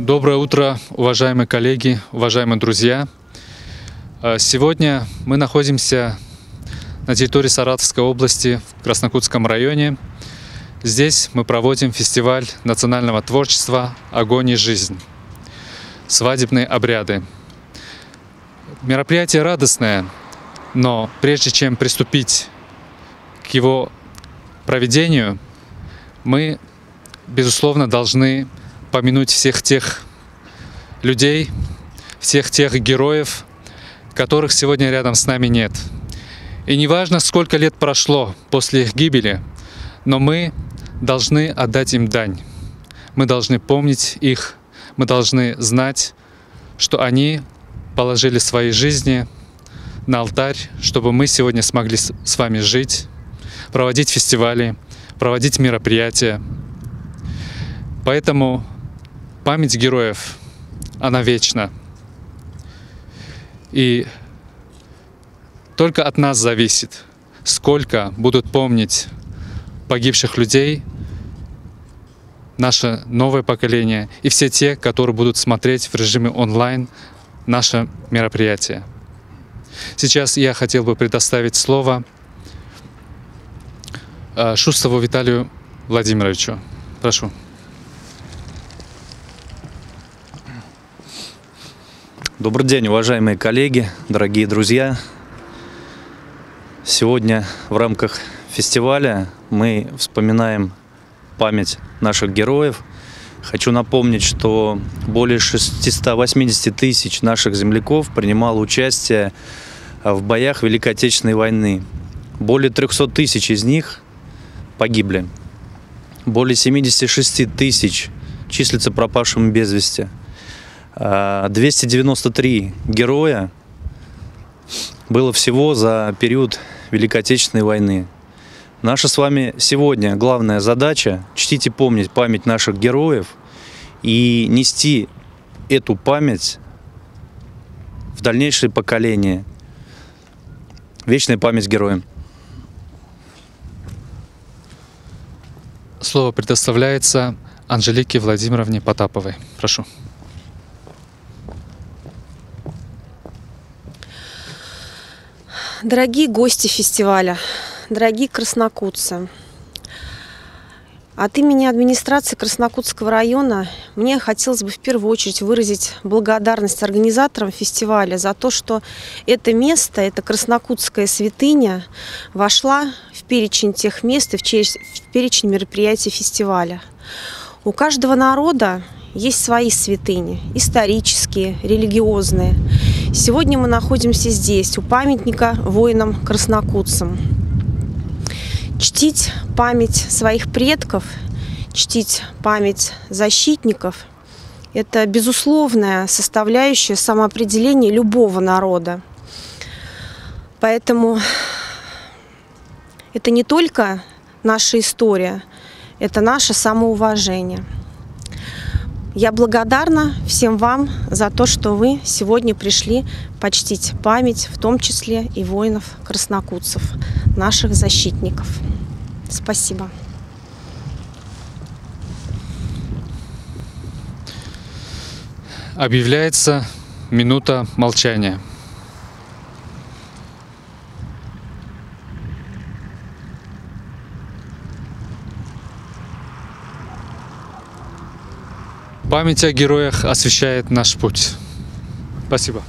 Доброе утро, уважаемые коллеги, уважаемые друзья. Сегодня мы находимся на территории Саратовской области, в Краснокутском районе. Здесь мы проводим фестиваль национального творчества «Огонь и жизнь». Свадебные обряды. Мероприятие радостное, но прежде чем приступить к его проведению, мы, безусловно, должны помянуть всех тех людей, всех тех героев, которых сегодня рядом с нами нет. И неважно, сколько лет прошло после их гибели, но мы должны отдать им дань. Мы должны помнить их, мы должны знать, что они положили свои жизни на алтарь, чтобы мы сегодня смогли с вами жить, проводить фестивали, проводить мероприятия. Поэтому память героев, она вечна. И только от нас зависит, сколько будут помнить погибших людей наше новое поколение и все те, которые будут смотреть в режиме онлайн наше мероприятие. Сейчас я хотел бы предоставить слово Шустову Виталию Владимировичу. Прошу. Добрый день, уважаемые коллеги, дорогие друзья. Сегодня в рамках фестиваля мы вспоминаем память наших героев. Хочу напомнить, что более 680 тысяч наших земляков принимало участие в боях Великой Отечественной войны. Более 300 тысяч из них погибли. Более 76 тысяч числятся пропавшими без вести. 293 героя было всего за период Великой Отечественной войны. Наша с вами сегодня главная задача – чтить и помнить память наших героев и нести эту память в дальнейшие поколения. Вечная память героям. Слово предоставляется Анжелике Владимировне Потаповой. Прошу. Дорогие гости фестиваля, дорогие краснокутцы, от имени администрации Краснокутского района мне хотелось бы в первую очередь выразить благодарность организаторам фестиваля за то, что это место, эта краснокутская святыня, вошла в перечень тех мест и в перечень мероприятий фестиваля. У каждого народа есть свои святыни, исторические, религиозные. Сегодня мы находимся здесь, у памятника воинам-краснокутцам. Чтить память своих предков, чтить память защитников – это безусловная составляющая самоопределения любого народа. Поэтому это не только наша история, это наше самоуважение. Я благодарна всем вам за то, что вы сегодня пришли почтить память, в том числе и воинов-краснокутцев, наших защитников. Спасибо. Объявляется минута молчания. Память о героях освещает наш путь. Спасибо.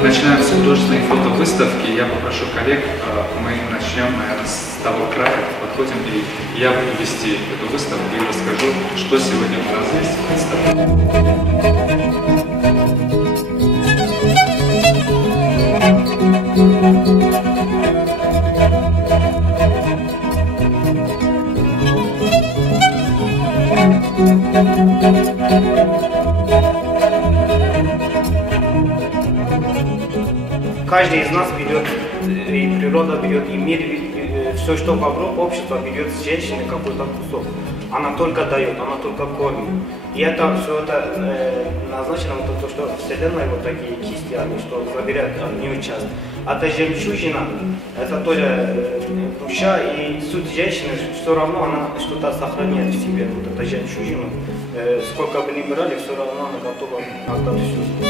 Начинаем с художественной фотовыставки. Я попрошу коллег, мы начнем, наверное, с того края, подходим, и я буду вести эту выставку и расскажу, что сегодня у нас здесь представлено. каждый из нас берет, и природа берет, и мир, все, что вокруг общества берет с женщины какой-то кусок. Она только дает, она только кормит. И это все это назначено, вот то, что Вселенная вот такие кисти, они что забирают одну часть. А та жемчужина, это тоже душа, и суть женщины все равно она что-то сохраняет в себе. Вот эта жемчужина, сколько бы ни брали, все равно она готова отдать все.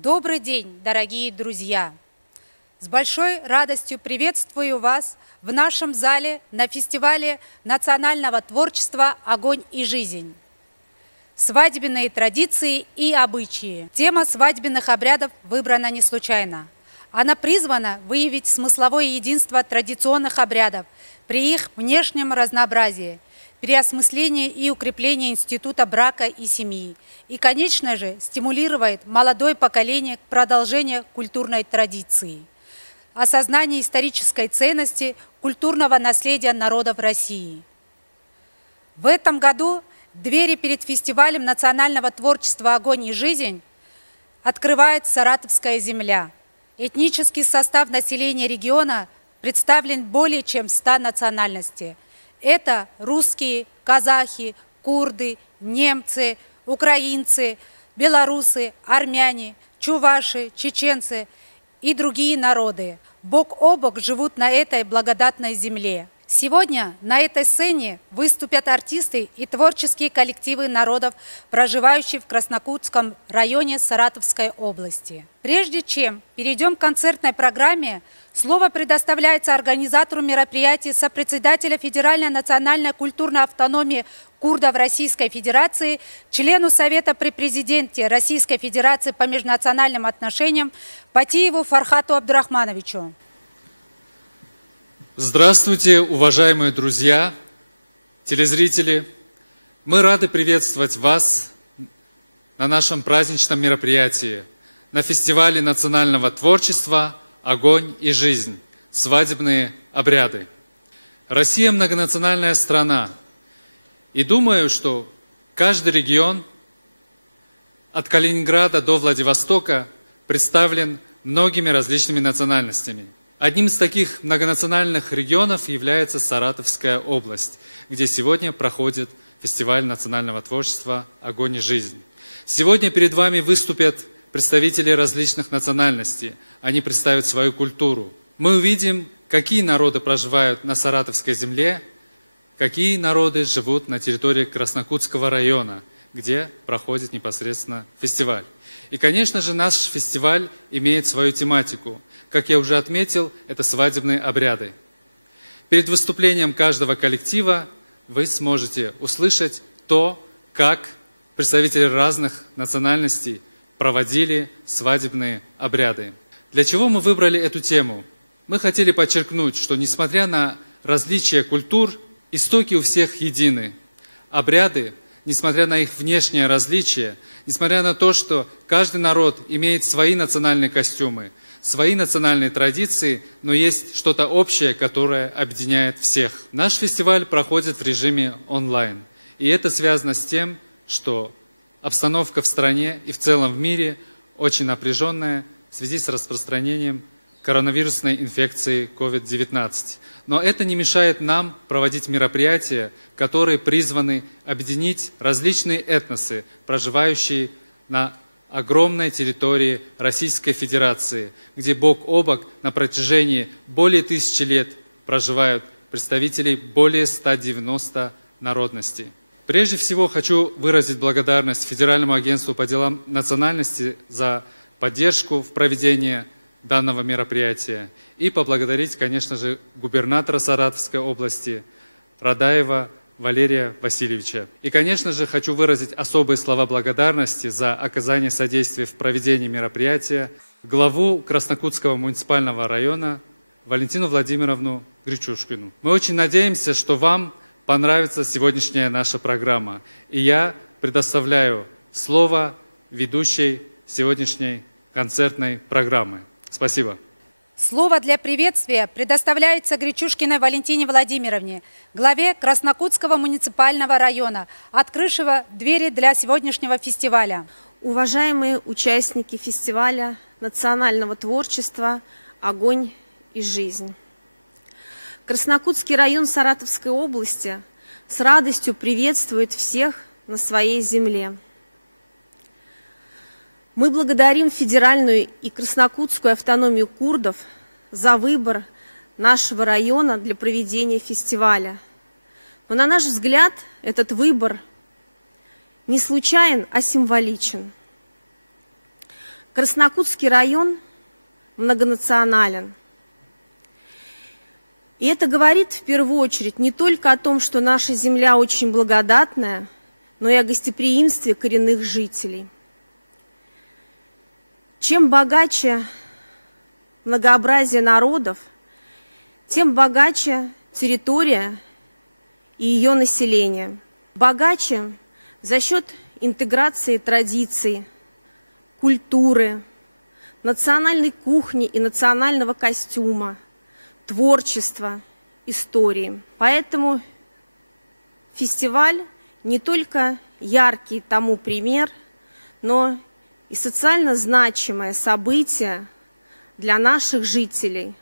Добрый день, дорогие друзья! С большой радостью приветствую вас в нашем зале на фестивале национального творчества «Огонь и жизнь». Свадебные традиции и обычаи. Тема свадебных обрядов выбрана не случайно. Она призвана выявить смысловое единство традиционных обрядов при их внешнем разнообразии, переосмысление и укрепление института брака и семьи. И, конечно же, стимулирует молодое поколение к продолжению культурной традиции, осознание исторической ценности культурного наследия народов России. В этом году двери перед фестивалем национального творчества «Огонь и жизнь» открывает Саратовская земля. Этнический состав населения региона представлен более чем 100 национальностей. Это русские, казахи, курды, немцы, украинцы, белорусы, армяне, чуваши, чеченцы и другие народы. Бок о бок живут на этой благодатной земле. Сегодня на этой сцене выступят артисты и творческие коллективы народов, проживающих в Краснокутском районе Саратовской области. Прежде чем перейдем к концертной программе, слово предоставляется организатору мероприятия, сопредседателя Федеральной национальной культурной автономии курдов Российской Федерации, члену Совета при президенте Российской Федерации по межнациональным отношениям Патиеву Фархату Абдурахмановичу. Здравствуйте, уважаемые друзья, телезрители! Мы рады приветствовать вас на нашем праздничном мероприятии, на фестивале национального творчества «Огонь и жизнь. Свадебные обряды». Россия многонациональная страна, и думаю, что каждый регион от Калининграда до Владивостока представлен многими различными национальностями. Одним из таких многонациональных регионов является Саратовская область, где сегодня проходит фестиваль национального творчества «Огонь и жизнь». Сегодня перед вами выступят представители различных национальностей. Они представят свою культуру. Мы увидим, какие народы проживают на Саратовской земле, какие народы живут на территории Краснокутского района, где проходит непосредственно фестиваль. И, конечно же, наш фестиваль имеет свою тематику. Как я уже отметил, это свадебные обряды. Перед выступлением каждого коллектива вы сможете услышать то, как представители разных национальностей проводили свадебные обряды. Для чего мы выбрали эту тему? Мы хотели подчеркнуть, что несмотря на различия культур, истоки у всех едины. Обряды, несмотря на их внешнее различие, несмотря на то, что каждый народ имеет свои национальные костюмы, свои национальные традиции, но есть что-то общее, которое объединяет всех. Наш фестиваль проходит в режиме онлайн. И это связано с тем, что обстановка в стране и в целом в мире очень напряженная в связи с распространением коронавирусной инфекции COVID-19. Но это не мешает нам проводить мероприятия, которые призваны объединить различные этносы, проживающие на огромной территории Российской Федерации, где бок о бок на протяжении более 1000 лет проживают представители более 190 народностей. Прежде всего хочу выразить благодарность Федеральному агентству по делам национальности за поддержку в проведении данного мероприятия и поблагодарить, конечно же, губернатора Саратовской области Радаева Валерия Васильевича. И, конечно же, хочу выразить особые слова благодарности за оказание содействия в проведении мероприятия главу Краснокутского муниципального района Валентину Владимировну Гречушкину. Мы очень надеемся, что вам понравится сегодняшняя наша программа. И я предоставляю слово ведущей сегодняшней концертной программы. Спасибо. Слово для приветствия предоставляется Гречушкиной Валентине Владимировне, главе Краснокутского муниципального района, открывшего двери для сегодняшнего фестиваля. Уважаемые участники фестиваля национального творчества «Огонь и жизнь». Краснокутский район Саратовской области с радостью приветствует всех на своей земле. Мы благодарим Федеральную и Краснокутскую автономию курдов за выбор нашего района для проведения фестиваля. Но, на наш взгляд, этот выбор не случайен, а символичен. Краснокутский район многонационален. И это говорит в первую очередь не только о том, что наша земля очень благодатная, но и о гостеприимстве коренных жителей. Чем богаче многообразие народов, тем богаче территория и ее население. Богаче за счет интеграции традиций, культуры, национальной кухни и национального костюма, творчества, истории. Поэтому фестиваль не только яркий тому пример, но и социально значимое событие для наших жителей,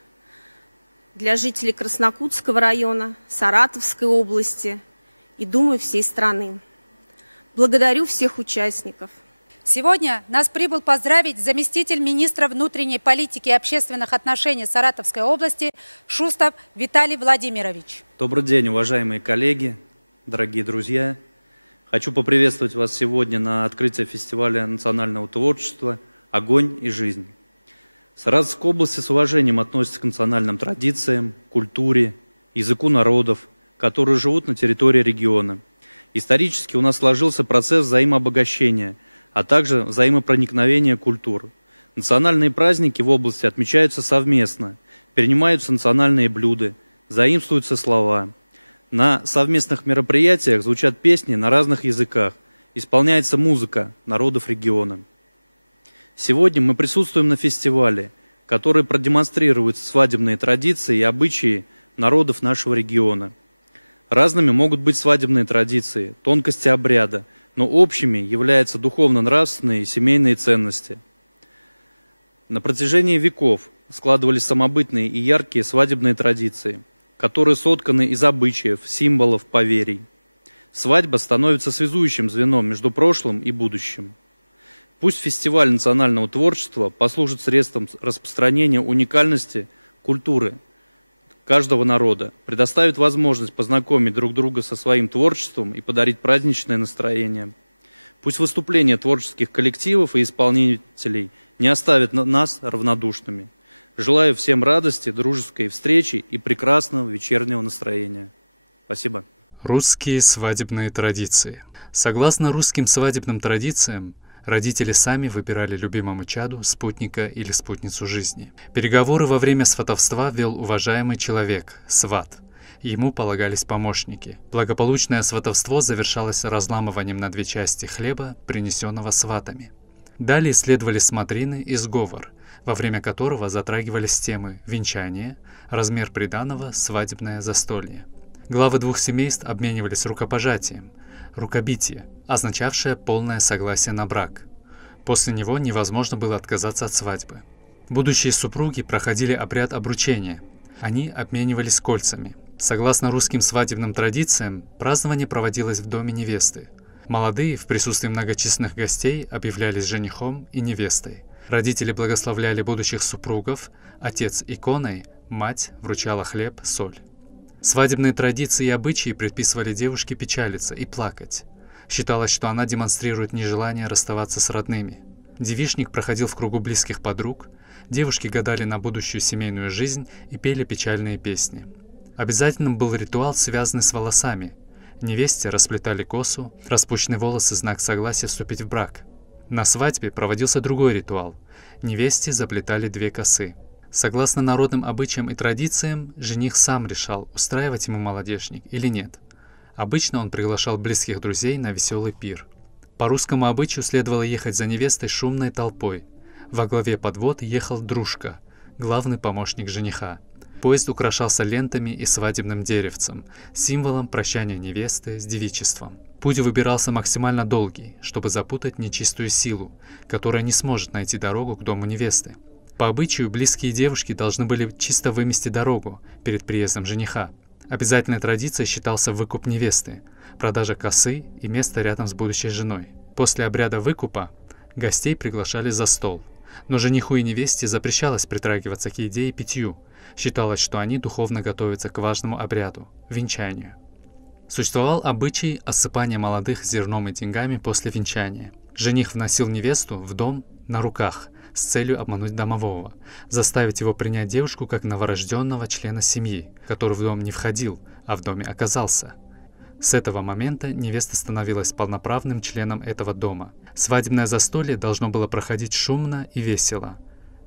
для жителей Краснокутского района, Саратовской области и, думаю, всей страны. Благодарю всех участников. Сегодня нас прибыл поздравить заместитель министра внутренней политики и общественных отношений Саратовской области Шустов Виталий Владимирович. Добрый день, уважаемые коллеги, дорогие друзья. Хочу поприветствовать вас сегодня на открытии фестиваля национального творчества «Огонь и жизнь». Саратовская область с уважением относится к национальным традициям, культуре, языку народов, которые живут на территории региона. Исторически у нас сложился процесс взаимообогащения, а также взаимопроникновения культур. Национальные праздники в области отмечаются совместно, перенимаются национальные блюда, заимствуются слова. На совместных мероприятиях звучат песни на разных языках, исполняется музыка народов региона. Сегодня мы присутствуем на фестивале, который продемонстрирует свадебные традиции и обычаи народов нашего региона. Разными могут быть свадебные традиции, тонкости обряда, но общими являются духовно-нравственные и семейные ценности. На протяжении веков складывались самобытные и яркие свадебные традиции, которые сотканы из обычаев, символов, поверий. Свадьба становится связующим звеном между прошлым и будущим. Пусть фестиваль национального творчества послужит средством распространения уникальности культуры каждого народа, предоставит возможность познакомить друг друга со своим творчеством и подарить праздничное настроение. Пусть выступления творческих коллективов и исполнителей не оставят нас равнодушными. Желаю всем радости, дружеской встречи и прекрасного вечернего настроения. Спасибо. Русские свадебные традиции. Согласно русским свадебным традициям, родители сами выбирали любимому чаду спутника или спутницу жизни. Переговоры во время сватовства вел уважаемый человек, сват. Ему полагались помощники. Благополучное сватовство завершалось разламыванием на две части хлеба, принесенного сватами. Далее следовали смотрины и сговор, во время которого затрагивались темы венчания, размер приданого, свадебное застолье. Главы двух семейств обменивались рукопожатием, рукобитие, означавшее полное согласие на брак. После него невозможно было отказаться от свадьбы. Будущие супруги проходили обряд обручения. Они обменивались кольцами. Согласно русским свадебным традициям, празднование проводилось в доме невесты. Молодые в присутствии многочисленных гостей объявлялись женихом и невестой. Родители благословляли будущих супругов, отец иконой, мать вручала хлеб, соль. Свадебные традиции и обычаи предписывали девушке печалиться и плакать. Считалось, что она демонстрирует нежелание расставаться с родными. Девичник проходил в кругу близких подруг, девушки гадали на будущую семейную жизнь и пели печальные песни. Обязательным был ритуал, связанный с волосами. Невесте расплетали косу, распущенные волосы – знак согласия вступить в брак. На свадьбе проводился другой ритуал. Невесте заплетали 2 косы. Согласно народным обычаям и традициям, жених сам решал, устраивать ему молодежник или нет. Обычно он приглашал близких друзей на веселый пир. По русскому обычаю следовало ехать за невестой шумной толпой. Во главе подвода ехал дружка, главный помощник жениха. Поезд украшался лентами и свадебным деревцем, символом прощания невесты с девичеством. Путь выбирался максимально долгий, чтобы запутать нечистую силу, которая не сможет найти дорогу к дому невесты. По обычаю, близкие девушки должны были чисто вымести дорогу перед приездом жениха. Обязательной традицией считался выкуп невесты, продажа косы и место рядом с будущей женой. После обряда выкупа гостей приглашали за стол, но жениху и невесте запрещалось притрагиваться к еде и питью. Считалось, что они духовно готовятся к важному обряду – венчанию. Существовал обычай осыпания молодых зерном и деньгами после венчания. Жених вносил невесту в дом на руках с целью обмануть домового, заставить его принять девушку как новорожденного члена семьи, который в дом не входил, а в доме оказался. С этого момента невеста становилась полноправным членом этого дома. Свадебное застолье должно было проходить шумно и весело.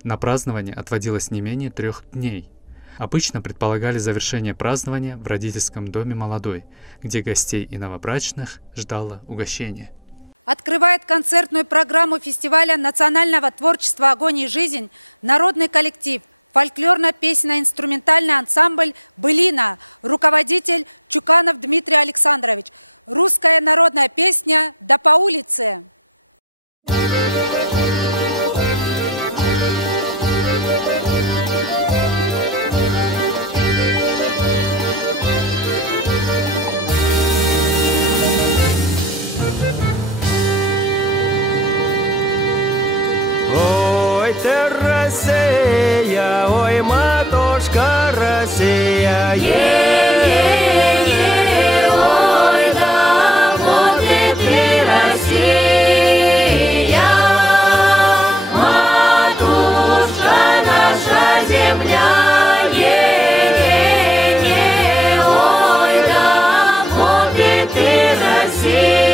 На празднование отводилось не менее 3 дней. Обычно предполагали завершение празднования в родительском доме молодой, где гостей и новобрачных ждало угощение. Открывает концертную программу фестиваля национального творчества «Огонь и жизнь» народный коллектив, фольклорно-песенно-инструментальный ансамбль «Былина», руководитель Чуканов Дмитрий Александрович. Русская народная песня «Да по улице». Ой, ты Россия, ой, матушка Россия, ой, да, вот и ты, Россия, матушка наша земля, ой, да, вот и ты, Россия.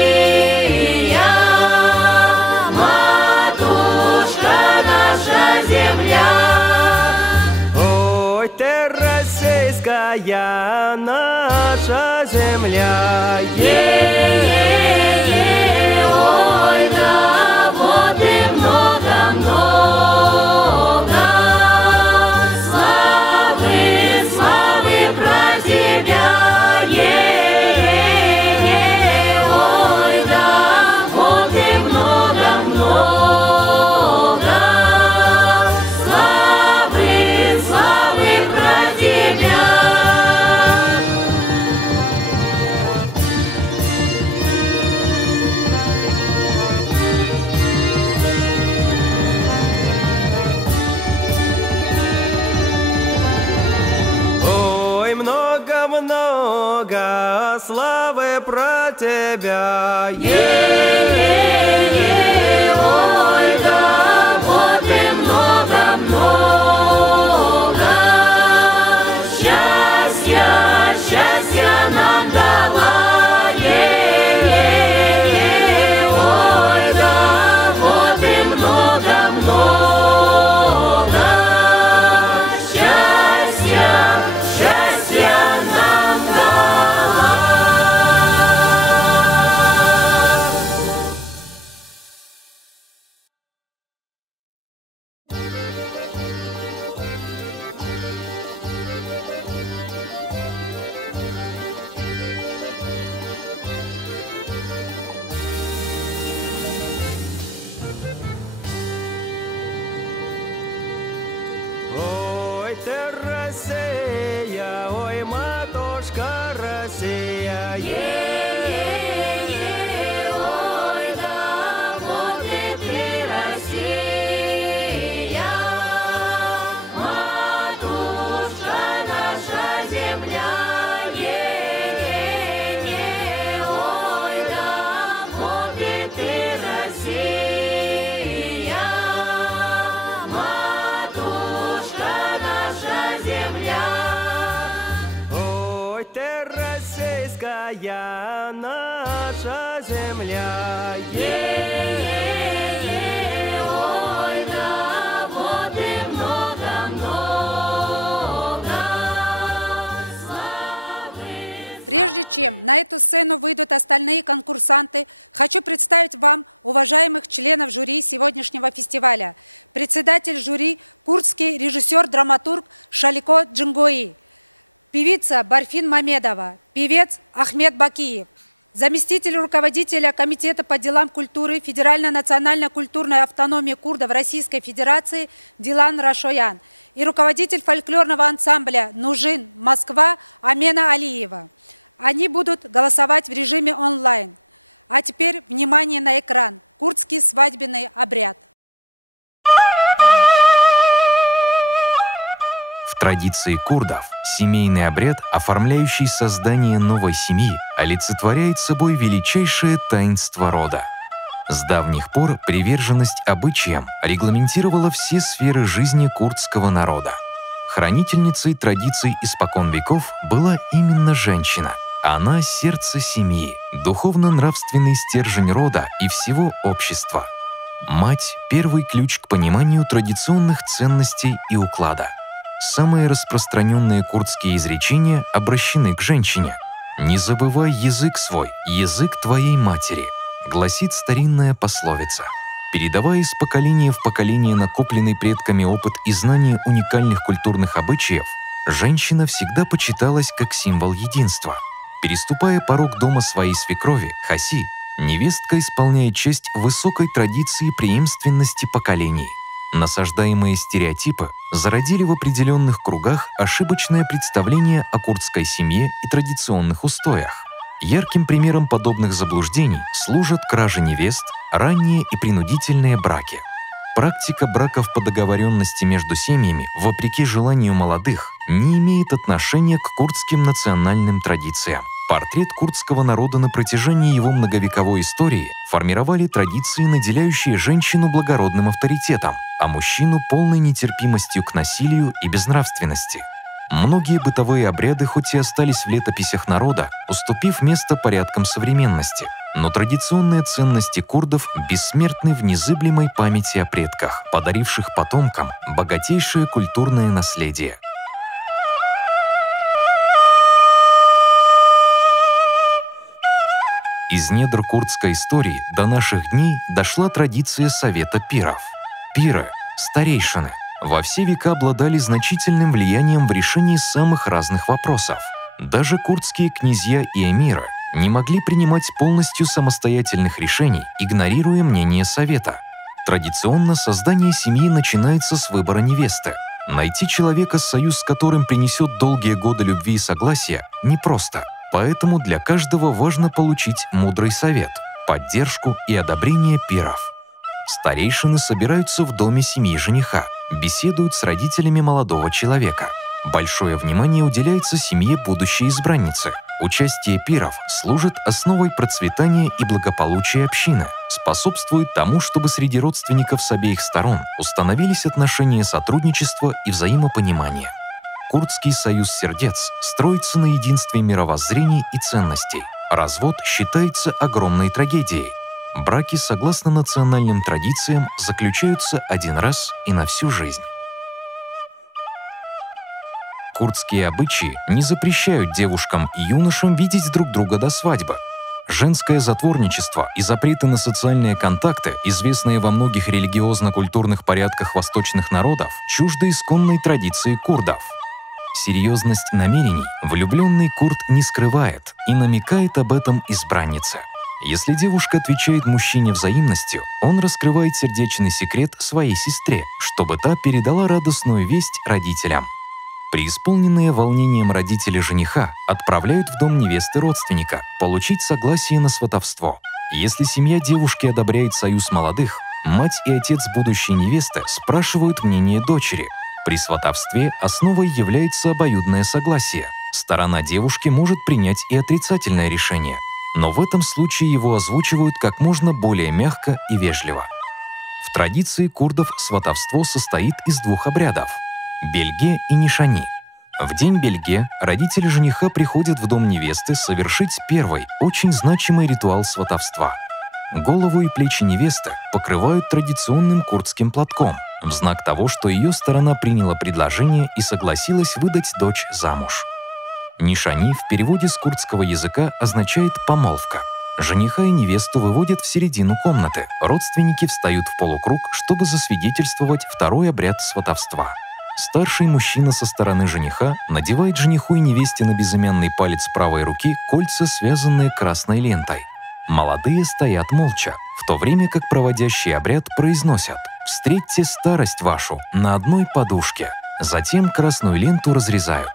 Российская наша земля, ой, да, вот и много-много славы, славы про тебя, ой, да, вот и много-много славы, славы про тебя. много славы про тебя. Ой, да, вот и много-много счастья нам дала. Ой, да, вот и много-много счастья нам дала. земля. Ой, да, вот и много-много славы. Прежде чем на эту сцену выйдут остальные конкурсанты, хочу представить вам уважаемых членов жюри сегодняшнего фестиваля. Председатель жюри – курдский режиссер-драматург Шалико Джингои, певица Барфин Мамедова, певец Ахмед Бакиев, заместитель руководителя Комитета по делам культуры Федерально-национально-культурной автономии курдов Российской Федерации Дилан Рашоян и руководитель фольклорного ансамбля «Нужин Москва» Амена Алиева. Они будут голосовать в режиме онлайн. А теперь внимание на экран. Курдский свадебный обряд. В традиции курдов семейный обряд, оформляющий создание новой семьи, олицетворяет собой величайшее таинство рода. С давних пор приверженность обычаям регламентировала все сферы жизни курдского народа. Хранительницей традиций испокон веков была именно женщина. Она – сердце семьи, духовно-нравственный стержень рода и всего общества. Мать – первый ключ к пониманию традиционных ценностей и уклада. Самые распространенные курдские изречения обращены к женщине. «Не забывай язык свой, язык твоей матери», гласит старинная пословица. Передавая из поколения в поколение накопленный предками опыт и знания уникальных культурных обычаев, женщина всегда почиталась как символ единства. Переступая порог дома своей свекрови, хаси, невестка исполняет честь высокой традиции преемственности поколений. Насаждаемые стереотипы зародили в определенных кругах ошибочное представление о курдской семье и традиционных устоях. Ярким примером подобных заблуждений служат кражи невест, ранние и принудительные браки. Практика браков по договоренности между семьями, вопреки желанию молодых, не имеет отношения к курдским национальным традициям. Портрет курдского народа на протяжении его многовековой истории формировали традиции, наделяющие женщину благородным авторитетом, а мужчину полной нетерпимостью к насилию и безнравственности. Многие бытовые обряды хоть и остались в летописях народа, уступив место порядкам современности, но традиционные ценности курдов бессмертны в незыблемой памяти о предках, подаривших потомкам богатейшее культурное наследие. Из недр курдской истории до наших дней дошла традиция совета пиров. Пиры, старейшины, во все века обладали значительным влиянием в решении самых разных вопросов. Даже курдские князья и эмиры не могли принимать полностью самостоятельных решений, игнорируя мнение совета. Традиционно создание семьи начинается с выбора невесты. Найти человека, союз с которым принесет долгие годы любви и согласия, непросто. Поэтому для каждого важно получить мудрый совет, поддержку и одобрение пиров. Старейшины собираются в доме семьи жениха, беседуют с родителями молодого человека. Большое внимание уделяется семье будущей избранницы. Участие пиров служит основой процветания и благополучия общины, способствует тому, чтобы среди родственников с обеих сторон установились отношения сотрудничества и взаимопонимания. Курдский союз сердец строится на единстве мировоззрений и ценностей. Развод считается огромной трагедией. Браки, согласно национальным традициям, заключаются один раз и на всю жизнь. Курдские обычаи не запрещают девушкам и юношам видеть друг друга до свадьбы. Женское затворничество и запреты на социальные контакты, известные во многих религиозно-культурных порядках восточных народов, чужды исконной традиции курдов. Серьезность намерений влюбленный курд не скрывает и намекает об этом избраннице. Если девушка отвечает мужчине взаимностью, он раскрывает сердечный секрет своей сестре, чтобы та передала радостную весть родителям. Преисполненные волнением родители жениха отправляют в дом невесты родственника получить согласие на сватовство. Если семья девушки одобряет союз молодых, мать и отец будущей невесты спрашивают мнение дочери. При сватовстве основой является обоюдное согласие. Сторона девушки может принять и отрицательное решение, но в этом случае его озвучивают как можно более мягко и вежливо. В традиции курдов сватовство состоит из двух обрядов – бельге и нишани. В день бельге родители жениха приходят в дом невесты совершить первый, очень значимый ритуал сватовства. Голову и плечи невесты покрывают традиционным курдским платком в знак того, что ее сторона приняла предложение и согласилась выдать дочь замуж. Нишани в переводе с курдского языка означает «помолвка». Жениха и невесту выводят в середину комнаты. Родственники встают в полукруг, чтобы засвидетельствовать второй обряд сватовства. Старший мужчина со стороны жениха надевает жениху и невесте на безымянный палец правой руки кольца, связанные красной лентой. Молодые стоят молча, в то время как проводящий обряд произносят «Встретьте старость вашу на одной подушке». Затем красную ленту разрезают.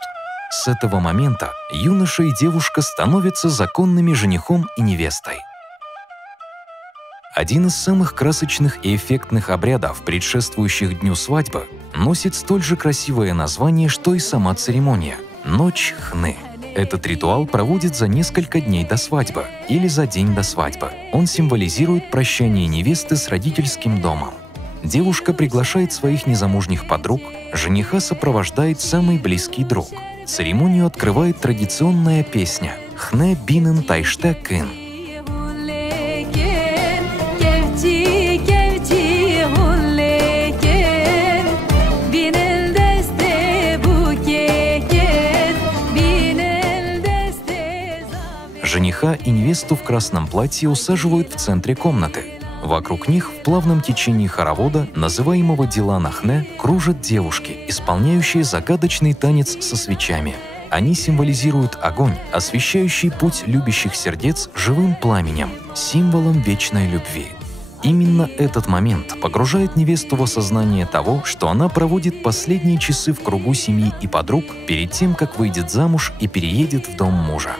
С этого момента юноша и девушка становятся законными женихом и невестой. Один из самых красочных и эффектных обрядов, предшествующих дню свадьбы, носит столь же красивое название, что и сама церемония – Ночь Хны. Этот ритуал проводят за несколько дней до свадьбы или за день до свадьбы. Он символизирует прощание невесты с родительским домом. Девушка приглашает своих незамужних подруг, жениха сопровождает самый близкий друг. Церемонию открывает традиционная песня «Хне бинен тайште кын». Жениха и невесту в красном платье усаживают в центре комнаты. Вокруг них в плавном течении хоровода, называемого Дилан-Ахне, кружат девушки, исполняющие загадочный танец со свечами. Они символизируют огонь, освещающий путь любящих сердец живым пламенем, символом вечной любви. Именно этот момент погружает невесту в осознание того, что она проводит последние часы в кругу семьи и подруг перед тем, как выйдет замуж и переедет в дом мужа.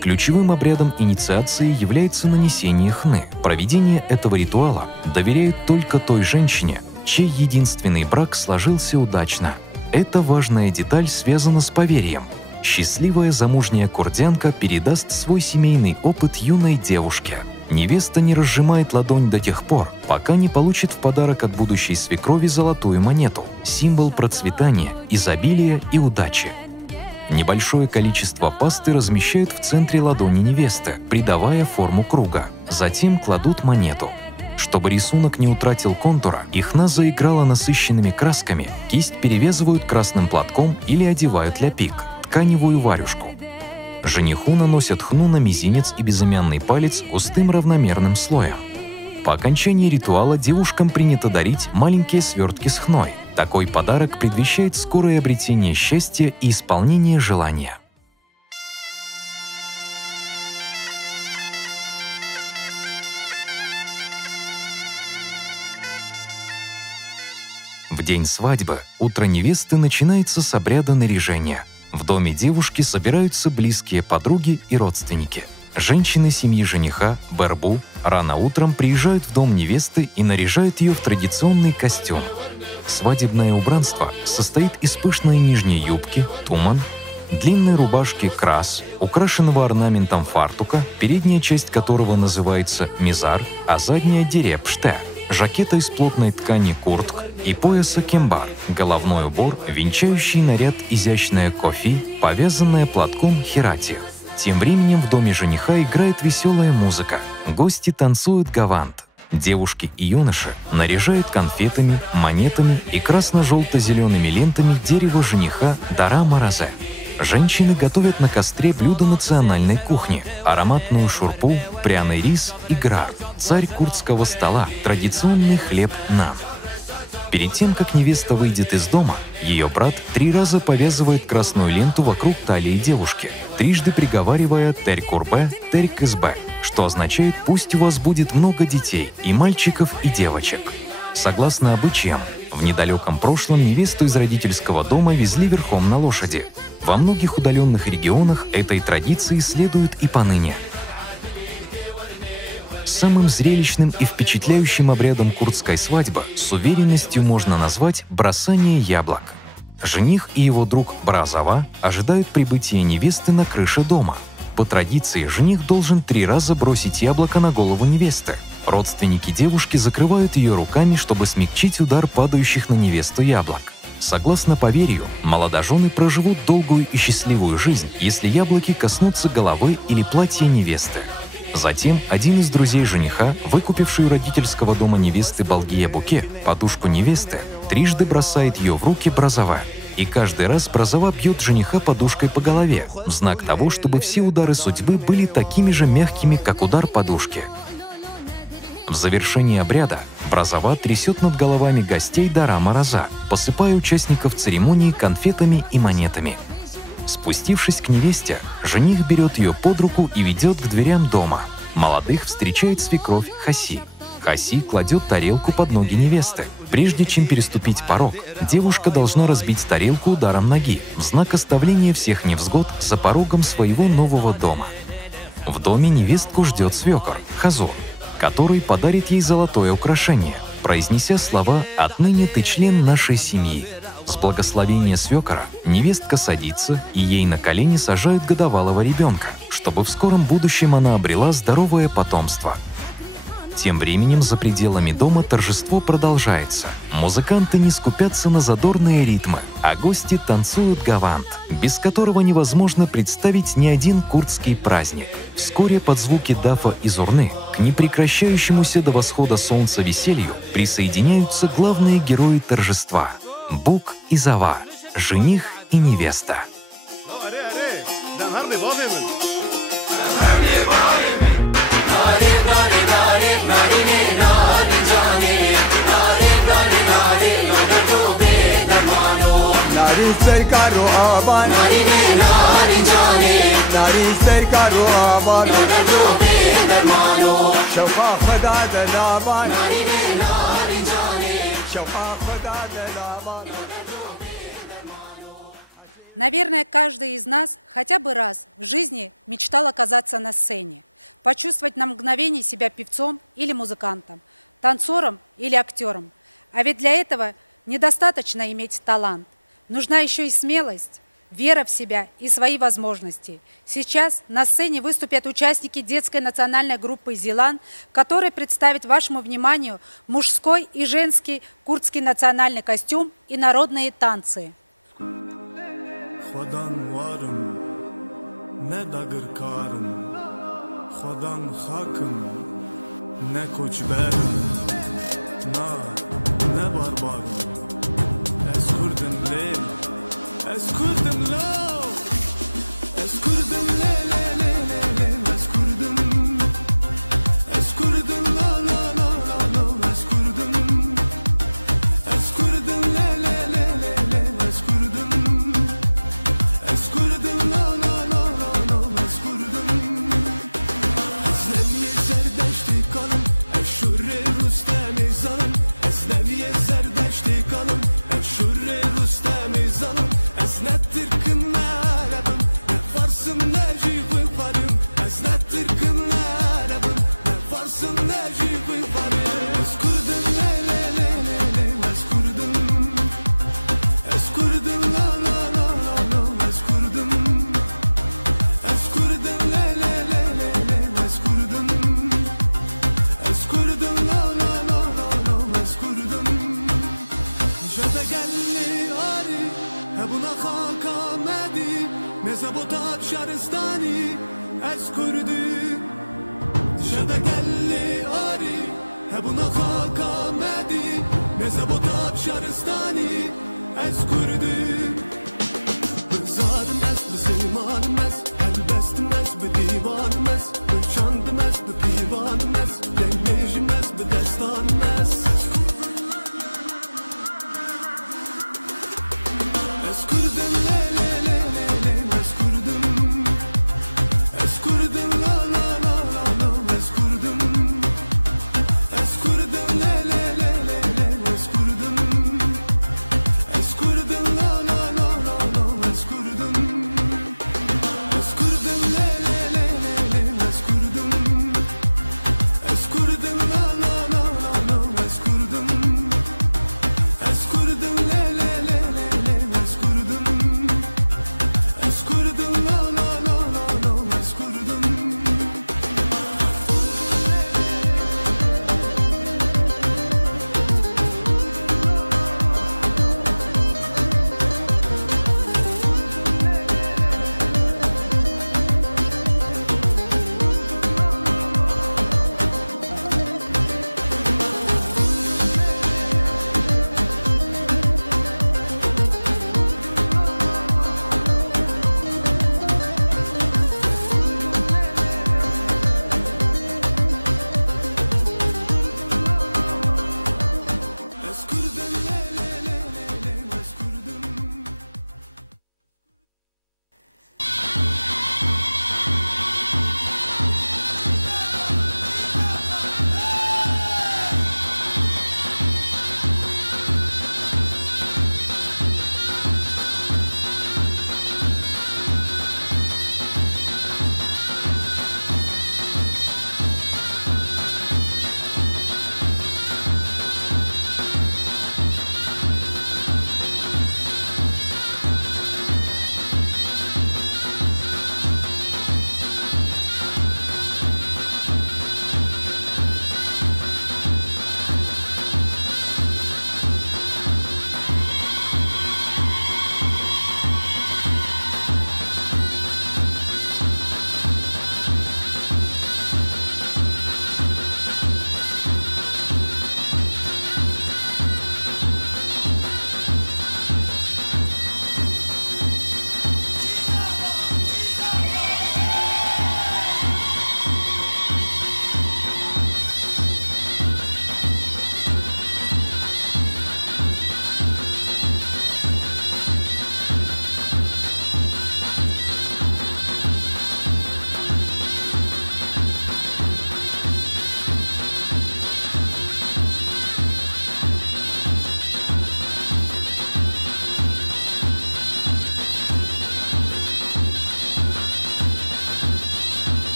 Ключевым обрядом инициации является нанесение хны. Проведение этого ритуала доверяют только той женщине, чей единственный брак сложился удачно. Эта важная деталь связана с поверьем. Счастливая замужняя курдянка передаст свой семейный опыт юной девушке. Невеста не разжимает ладонь до тех пор, пока не получит в подарок от будущей свекрови золотую монету, символ процветания, изобилия и удачи. Небольшое количество пасты размещают в центре ладони невесты, придавая форму круга. Затем кладут монету. Чтобы рисунок не утратил контура и хна заиграла насыщенными красками, кисть перевязывают красным платком или одевают ляпик – тканевую варюшку. Жениху наносят хну на мизинец и безымянный палец густым равномерным слоем. По окончании ритуала девушкам принято дарить маленькие свертки с хной. Такой подарок предвещает скорое обретение счастья и исполнение желания. В день свадьбы утро невесты начинается с обряда наряжения. В доме девушки собираются близкие подруги и родственники. Женщины семьи жениха, Бербу, рано утром приезжают в дом невесты и наряжают ее в традиционный костюм. Свадебное убранство состоит из пышной нижней юбки, туман, длинной рубашки крас, украшенного орнаментом фартука, передняя часть которого называется мизар, а задняя дерепште, жакета из плотной ткани куртк и пояса кембар, головной убор, венчающий наряд изящная кофи, повязанная платком хирати. Тем временем в доме жениха играет веселая музыка, гости танцуют гавант. Девушки и юноши наряжают конфетами, монетами и красно-желто-зелеными лентами дерево жениха дара маразе. Женщины готовят на костре блюда национальной кухни – ароматную шурпу, пряный рис и грар, царь курдского стола, традиционный хлеб нан. Перед тем, как невеста выйдет из дома, ее брат 3 раза повязывает красную ленту вокруг талии девушки, трижды приговаривая «терь-курбе», «терь-кызбе», что означает «пусть у вас будет много детей, и мальчиков, и девочек». Согласно обычаям, в недалеком прошлом невесту из родительского дома везли верхом на лошади. Во многих удаленных регионах этой традиции следуют и поныне. Самым зрелищным и впечатляющим обрядом курдской свадьбы с уверенностью можно назвать бросание яблок. Жених и его друг Бразава ожидают прибытия невесты на крыше дома. По традиции, жених должен 3 раза бросить яблоко на голову невесты. Родственники девушки закрывают ее руками, чтобы смягчить удар падающих на невесту яблок. Согласно поверью, молодожены проживут долгую и счастливую жизнь, если яблоки коснутся головы или платья невесты. Затем один из друзей жениха, выкупивший у родительского дома невесты Балгия Буке подушку невесты, трижды бросает ее в руки Бразова. И каждый раз Бразова бьет жениха подушкой по голове, в знак того, чтобы все удары судьбы были такими же мягкими, как удар подушки. В завершении обряда Бразова трясет над головами гостей дара мороза, посыпая участников церемонии конфетами и монетами. Спустившись к невесте, жених берет ее под руку и ведет к дверям дома. Молодых встречает свекровь Хаси. Хаси кладет тарелку под ноги невесты. Прежде чем переступить порог, девушка должна разбить тарелку ударом ноги в знак оставления всех невзгод за порогом своего нового дома. В доме невестку ждет свекор Хазур, который подарит ей золотое украшение, произнеся слова «Отныне ты член нашей семьи». С благословения свекора невестка садится, и ей на колени сажают годовалого ребенка, чтобы в скором будущем она обрела здоровое потомство. Тем временем за пределами дома торжество продолжается. Музыканты не скупятся на задорные ритмы, а гости танцуют гавант, без которого невозможно представить ни один курдский праздник. Вскоре под звуки дафа и зурны к непрекращающемуся до восхода солнца веселью присоединяются главные герои торжества – Бук и Зава, жених и невеста. ناری سر کارو آبان ناری ناری جانی ناری سر کارو آبان نگردو بی درمانو شوقا خدا دلابان ناری ناری جانی شوقا خدا دلابان Наверное, каждый из нас хотя бы раз в жизни мечтал оказаться на сцене, почувствовать на мгновение себя певцом или музыкантом, танцором или актером. А ведь для этого недостаточно иметь талант. Нужна еще и смелость, вера в себя и свои возможности. Сейчас на сцене выступят участники детской национальной группы «Зилан», которые представят вашему вниманию мужской и женский курдский национальный костюм и народные танцы. Eskurdum lo, eskurdum le le le le le, eskurdum lo lo lo lo lo, eskurdum le le le le le, eskurdum lo lo lo lo lo, eskurdum. Ezneviye zerdeşti kanım, eşurre Rüstem-i zanım, ezneviye zerdeşti kanım, eşurre Rüstem-i zanım. Esnettir kımlarabım, ne varsın ne cihvi varım. Esnettir kımlarabım, ne varsın ne cihvi varım. Eskurdum le le le le le, eskurdum. Eskurdum la la la la la, eskurdum. Eskurdum le le le le le, eskurdum. Eskurdum la la la la la, eskurdum. Nişata gelli ari buna hakamedi Mezopotam şaristani eskurdü Dışarıda gelli ari buna hakamedi Mezopotam şaristani eskurdü Bızarım es, bızımanım es Elbestim es, bedivanım es Bıçandım es, bıpivanım es Denglejim es, bedestanım es Eskurdum le le le le le, eskurdum. Eskurdum la la la la la, eskurdum. Eskurdum le le le le le, eskurdum. Eskurdum la la la la la, eskurdum. Eskurdum le le le le le, eskurdum. Eskurdum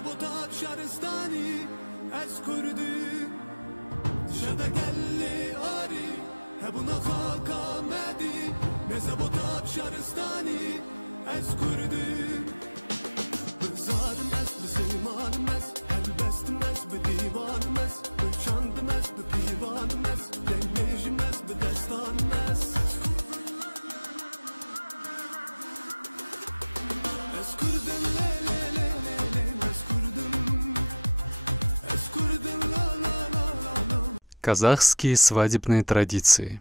نزبطات شهرستاني از كردي شدا قلي آري هبونا خاك آمدي نزبطات شهرستاني از كردي بزادم از بزيمانم از هلبستم از بديوانم از بچاندم از بپیوانم از دنجم از بدستانم از از کردم لا لا لا لا لا از کردم از کردم لا لا لا لا لا. Казахские свадебные традиции.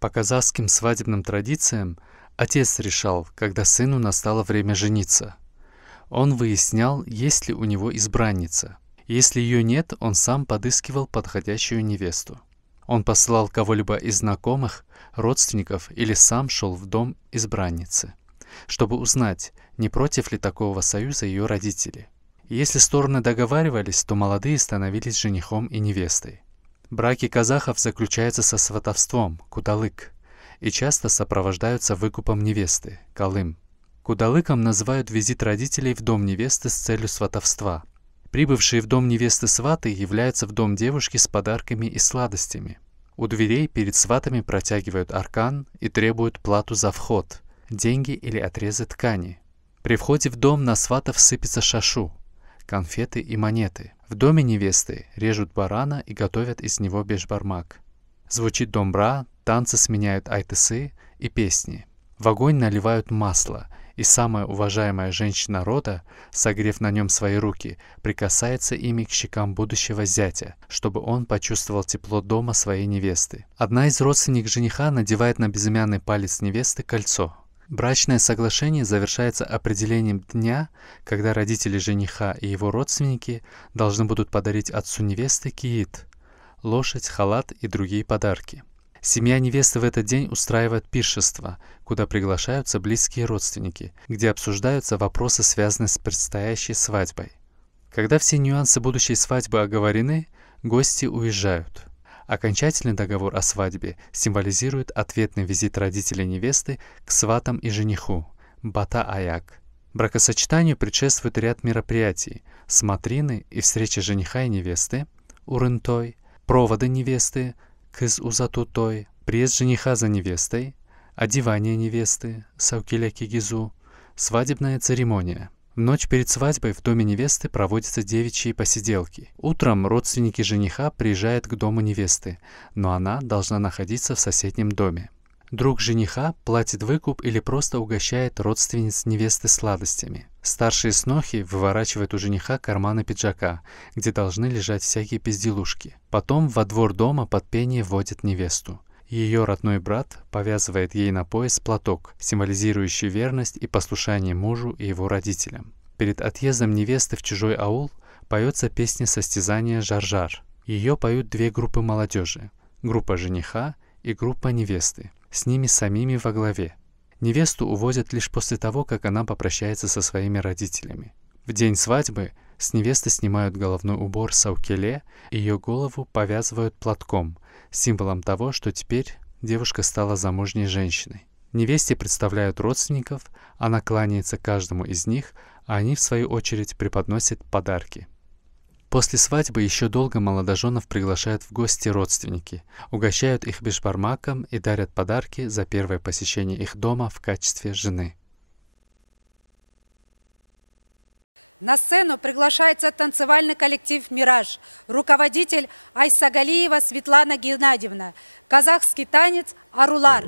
По казахским свадебным традициям отец решал, когда сыну настало время жениться. Он выяснял, есть ли у него избранница. Если ее нет, он сам подыскивал подходящую невесту. Он посылал кого-либо из знакомых, родственников или сам шел в дом избранницы, чтобы узнать, не против ли такого союза ее родители. И если стороны договаривались, то молодые становились женихом и невестой. Браки казахов заключаются со сватовством, кудалык, и часто сопровождаются выкупом невесты, калым. Кудалыком называют визит родителей в дом невесты с целью сватовства. Прибывшие в дом невесты сваты являются в дом девушки с подарками и сладостями. У дверей перед сватами протягивают аркан и требуют плату за вход, деньги или отрезы ткани. При входе в дом на сватов сыпется шашу, конфеты и монеты. В доме невесты режут барана и готовят из него бешбармак. Звучит домбра, танцы сменяют айтысы и песни. В огонь наливают масло, и самая уважаемая женщина рода, согрев на нем свои руки, прикасается ими к щекам будущего зятя, чтобы он почувствовал тепло дома своей невесты. Одна из родственников жениха надевает на безымянный палец невесты кольцо. Брачное соглашение завершается определением дня, когда родители жениха и его родственники должны будут подарить отцу невесты киит – лошадь, халат и другие подарки. Семья невесты в этот день устраивает пиршество, куда приглашаются близкие родственники, где обсуждаются вопросы, связанные с предстоящей свадьбой. Когда все нюансы будущей свадьбы оговорены, гости уезжают. Окончательный договор о свадьбе символизирует ответный визит родителей невесты к сватам и жениху – бата-аяк. Бракосочетанию предшествует ряд мероприятий – смотрины и встречи жениха и невесты, урынтой, проводы невесты, кыз узатутой, приезд жениха за невестой, одевание невесты, саукиля кигизу, свадебная церемония. В ночь перед свадьбой в доме невесты проводятся девичьи посиделки. Утром родственники жениха приезжают к дому невесты, но она должна находиться в соседнем доме. Друг жениха платит выкуп или просто угощает родственниц невесты сладостями. Старшие снохи выворачивают у жениха карманы пиджака, где должны лежать всякие безделушки. Потом во двор дома под пение вводят невесту. Ее родной брат повязывает ей на пояс платок, символизирующий верность и послушание мужу и его родителям. Перед отъездом невесты в чужой аул поется песня состязания «Жар-жар». Ее поют две группы молодежи – группа жениха и группа невесты, с ними самими во главе. Невесту увозят лишь после того, как она попрощается со своими родителями. В день свадьбы с невесты снимают головной убор саукеле, и ее голову повязывают платком, символом того, что теперь девушка стала замужней женщиной. Невесте представляют родственников, она кланяется каждому из них, а они, в свою очередь, преподносят подарки. После свадьбы еще долго молодоженов приглашают в гости родственники, угощают их бешбармаком и дарят подарки за первое посещение их дома в качестве жены. На сцену приглашается танцевальный коллектив «Мираж», руководитель Айсагалиева Светлана Геннадьевна, казахский танец «Арулар».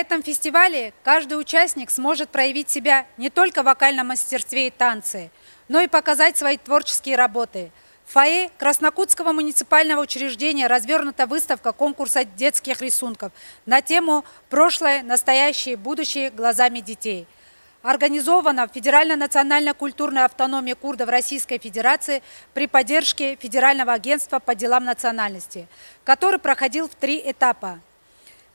этом фестивале каждый участник сможет проявить себя не только в вокальном мастерстве и танце, но и показать свои творческие работы. В фойе Краснокутского муниципального учреждения развернута выставка конкурса детских рисунков на тему «Прошлое, настоящее, будущее глазами детей». Организована в Федерально-национальной культурной автономии курдов Российской Федерации при поддержке Федерального агентства по делам национальности, который проходил в 3 этапа.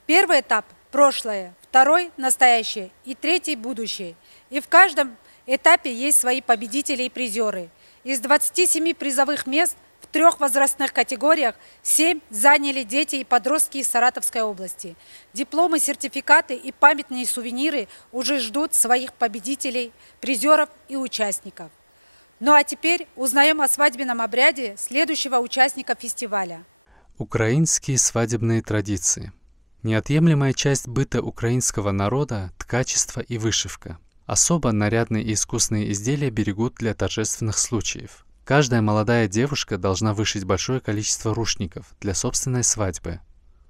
Первый этап – прошлое, второй – настоящее и третий – будущее. И в каждом этапе есть свои победители и призеры. Из 27 призовых мест в 3 возрастных категориях 7 заняли дети и подростки из Саратовской области. Дипломы, сертификаты и памятные сувениры уже ждут своих победителей, призеров и участников. Ну а теперь узнаем о свадебном обряде следующего участника фестиваля. Украинские свадебные традиции. Неотъемлемая часть быта украинского народа – ткачество и вышивка. Особо нарядные и искусные изделия берегут для торжественных случаев. Каждая молодая девушка должна вышить большое количество рушников для собственной свадьбы.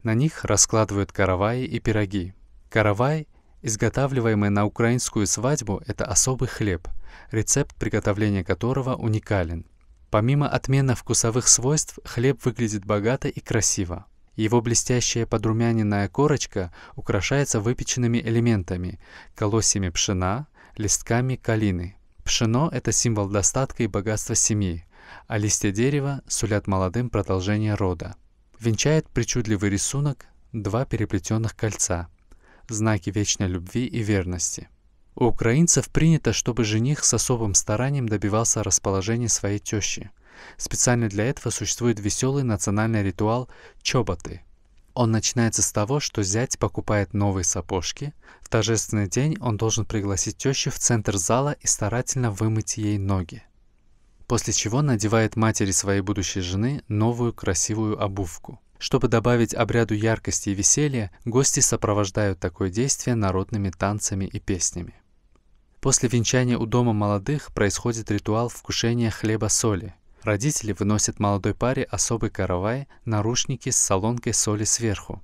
На них раскладывают караваи и пироги. Каравай, изготавливаемый на украинскую свадьбу, это особый хлеб, рецепт приготовления которого уникален. Помимо отменных вкусовых свойств, хлеб выглядит богато и красиво. Его блестящая подрумяненная корочка украшается выпеченными элементами – колосьями пшена, листками калины. Пшено – это символ достатка и богатства семьи, а листья дерева сулят молодым продолжение рода. Венчает причудливый рисунок 2 переплетенных кольца – знаки вечной любви и верности. У украинцев принято, чтобы жених с особым старанием добивался расположения своей тещи. Специально для этого существует веселый национальный ритуал чоботы. Он начинается с того, что зять покупает новые сапожки. В торжественный день он должен пригласить тещу в центр зала и старательно вымыть ей ноги. После чего надевает матери своей будущей жены новую красивую обувку. Чтобы добавить обряду яркости и веселья, гости сопровождают такое действие народными танцами и песнями. После венчания у дома молодых происходит ритуал вкушения хлеба-соли. Родители выносят молодой паре особый каравай, нарушники с солонкой соли сверху.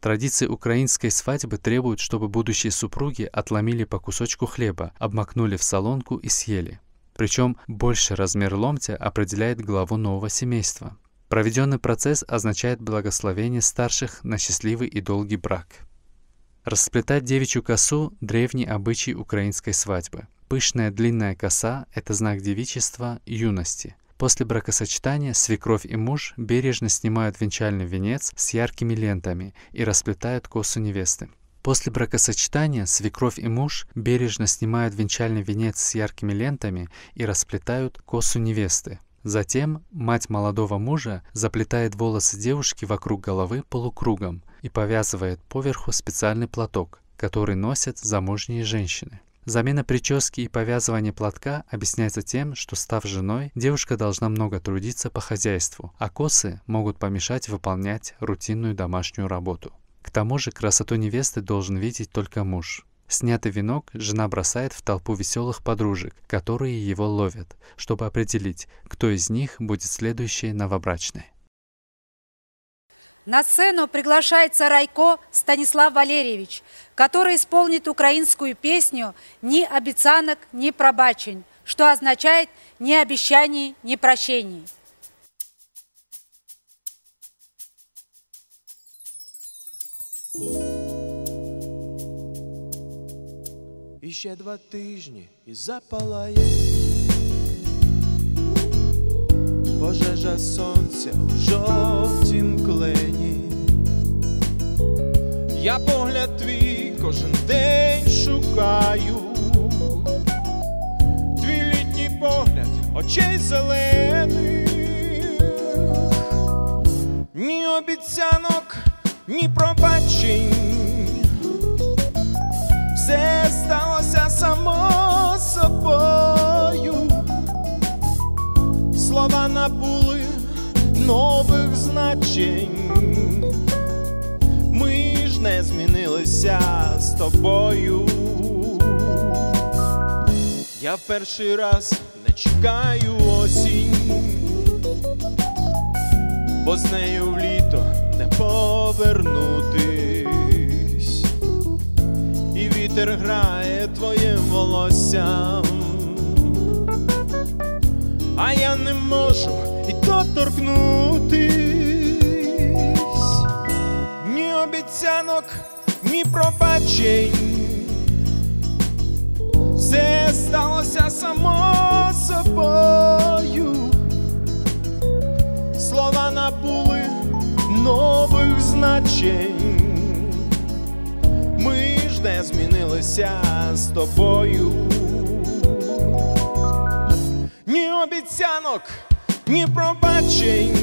Традиции украинской свадьбы требуют, чтобы будущие супруги отломили по кусочку хлеба, обмакнули в солонку и съели. Причем больший размер ломтя определяет главу нового семейства. Проведенный процесс означает благословение старших на счастливый и долгий брак. Расплетать девичью косу – древний обычай украинской свадьбы. Пышная длинная коса – это знак девичества и юности. После бракосочетания свекровь и муж бережно снимают венчальный венец с яркими лентами и расплетают косу невесты. После бракосочетания свекровь и муж бережно снимают венчальный венец с яркими лентами и расплетают косу невесты. Затем мать молодого мужа заплетает волосы девушки вокруг головы полукругом и повязывает поверху специальный платок, который носят замужние женщины. Замена прически и повязывание платка объясняется тем, что, став женой, девушка должна много трудиться по хозяйству, а косы могут помешать выполнять рутинную домашнюю работу. К тому же красоту невесты должен видеть только муж. Снятый венок жена бросает в толпу веселых подружек, которые его ловят, чтобы определить, кто из них будет следующей новобрачной. На сцену приглашается Райко Станислав Валерьевич, который исполнит украинскую песню «Ни обіцянок, ни пробачень», что означает «ни обещаний, ни прощений». Іще 2 тижні і запалає пожежа сонця у жовтім клені. Я погляд твій кожен день шукаю, твій літній погляд очей зелених. Ні обіцянок, ні пробачень, все сталося само собою. Слова набули нових значень. Ми ж не змінилися з тобою. Я в перший раз не чекаю осінь, бо з нею в літо не повернутись. вітер грає твоїм волоссям, а я не можу і доторкнутись. Ні обіцянок, ні пробачень, все сталося само собою. Слова набули нових значень, ми ж не змінилися з тобою. Ні обіцянок, ні пробачень,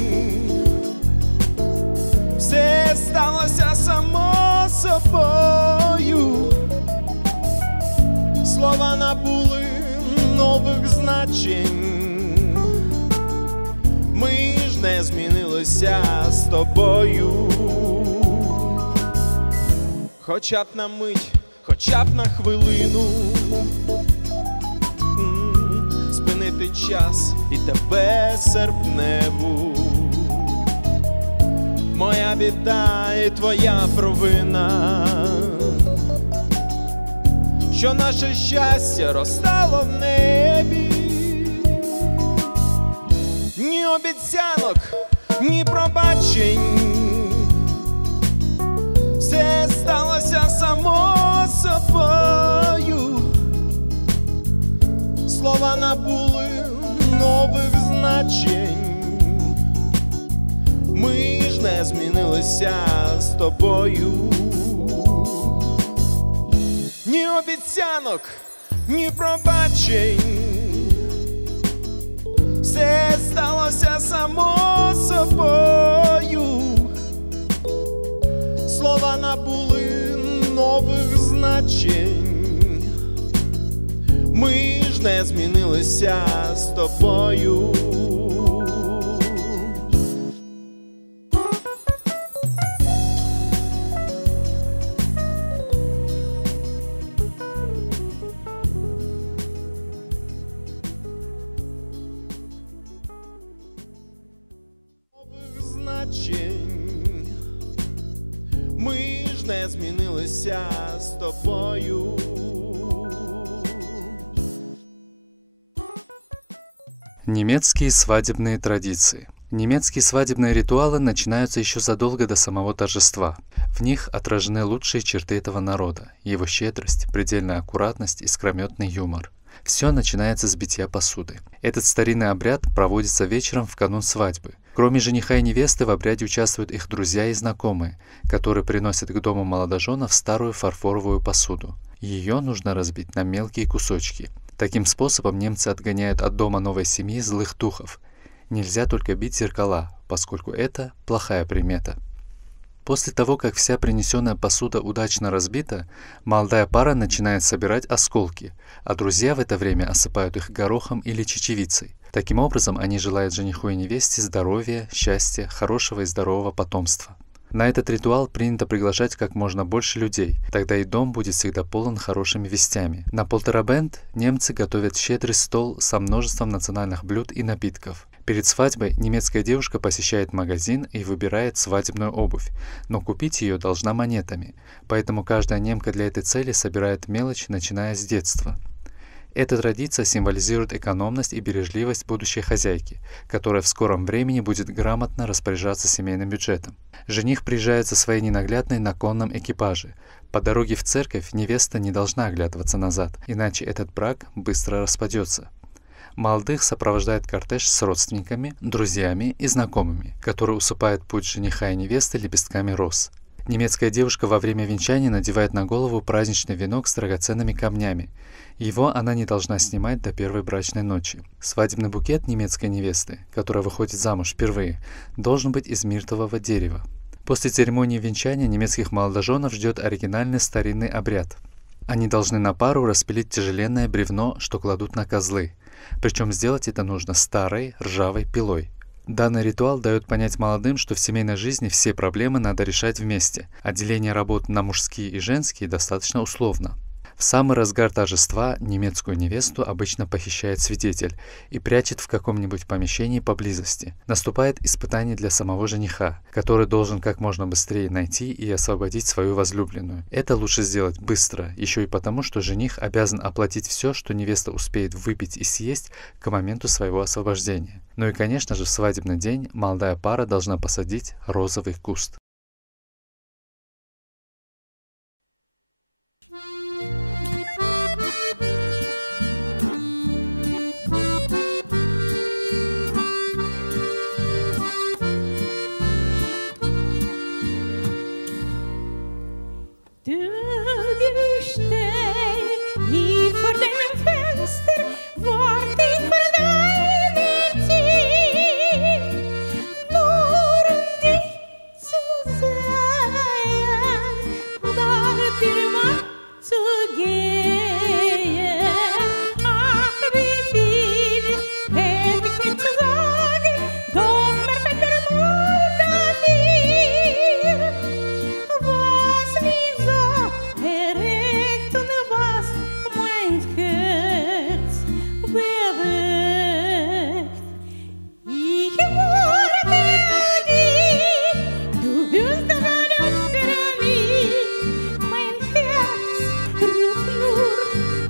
все сталося само собою. Слова набули нових значень, ми ж не змінилися з тобою. Хоча б на мить, хоча б на хвилину, спинити час і тебе серпневу. Моя біда і твоя провина, що наше щастя розтало в небі. Ні обіцянок, ні пробачень, все сталося само собою. Слова набули нових значень, ми ж не змінилися з тобою. Ні обіцянок, ні пробачень, все сталося само собою. Слова набули нових значень, ми ж не змінилися з тобою. Ми ж не змінилися з тобою. Немецкие свадебные традиции. Немецкие свадебные ритуалы начинаются еще задолго до самого торжества. В них отражены лучшие черты этого народа, его щедрость, предельная аккуратность и искрометный юмор. Все начинается с битья посуды. Этот старинный обряд проводится вечером в канун свадьбы. Кроме жениха и невесты в обряде участвуют их друзья и знакомые, которые приносят к дому молодоженов старую фарфоровую посуду. Ее нужно разбить на мелкие кусочки. Таким способом немцы отгоняют от дома новой семьи злых духов. Нельзя только бить зеркала, поскольку это плохая примета. После того, как вся принесенная посуда удачно разбита, молодая пара начинает собирать осколки, а друзья в это время осыпают их горохом или чечевицей. Таким образом, они желают жениху и невесте здоровья, счастья, хорошего и здорового потомства. На этот ритуал принято приглашать как можно больше людей, тогда и дом будет всегда полон хорошими вестями. На Полтерабенд немцы готовят щедрый стол со множеством национальных блюд и напитков. Перед свадьбой немецкая девушка посещает магазин и выбирает свадебную обувь, но купить ее должна монетами, поэтому каждая немка для этой цели собирает мелочь, начиная с детства. Эта традиция символизирует экономность и бережливость будущей хозяйки, которая в скором времени будет грамотно распоряжаться семейным бюджетом. Жених приезжает со своей ненаглядной на конном экипаже. По дороге в церковь невеста не должна оглядываться назад, иначе этот брак быстро распадется. Молодых сопровождает кортеж с родственниками, друзьями и знакомыми, которые усыпают путь жениха и невесты лепестками роз. Немецкая девушка во время венчания надевает на голову праздничный венок с драгоценными камнями. Его она не должна снимать до первой брачной ночи. Свадебный букет немецкой невесты, которая выходит замуж впервые, должен быть из миртового дерева. После церемонии венчания немецких молодоженов ждет оригинальный старинный обряд. Они должны на пару распилить тяжеленное бревно, что кладут на козлы. Причем сделать это нужно старой ржавой пилой. Данный ритуал дает понять молодым, что в семейной жизни все проблемы надо решать вместе, а деление работ на мужские и женские достаточно условно. В самый разгар торжества немецкую невесту обычно похищает свидетель и прячет в каком-нибудь помещении поблизости. Наступает испытание для самого жениха, который должен как можно быстрее найти и освободить свою возлюбленную. Это лучше сделать быстро, еще и потому, что жених обязан оплатить все, что невеста успеет выпить и съесть к моменту своего освобождения. Ну и, конечно же, в свадебный день молодая пара должна посадить розовый куст. Du steg inför den fönster vart inför dig min tid. Når ditt så säger där till mat och geje. Ach, vi vill ett knytt sagen, de fötter morda ner. Was wie so erregt und was mein Herz bewegt. Ich warte auf dich, du bist gerade für mich. Mein Herz ruft nur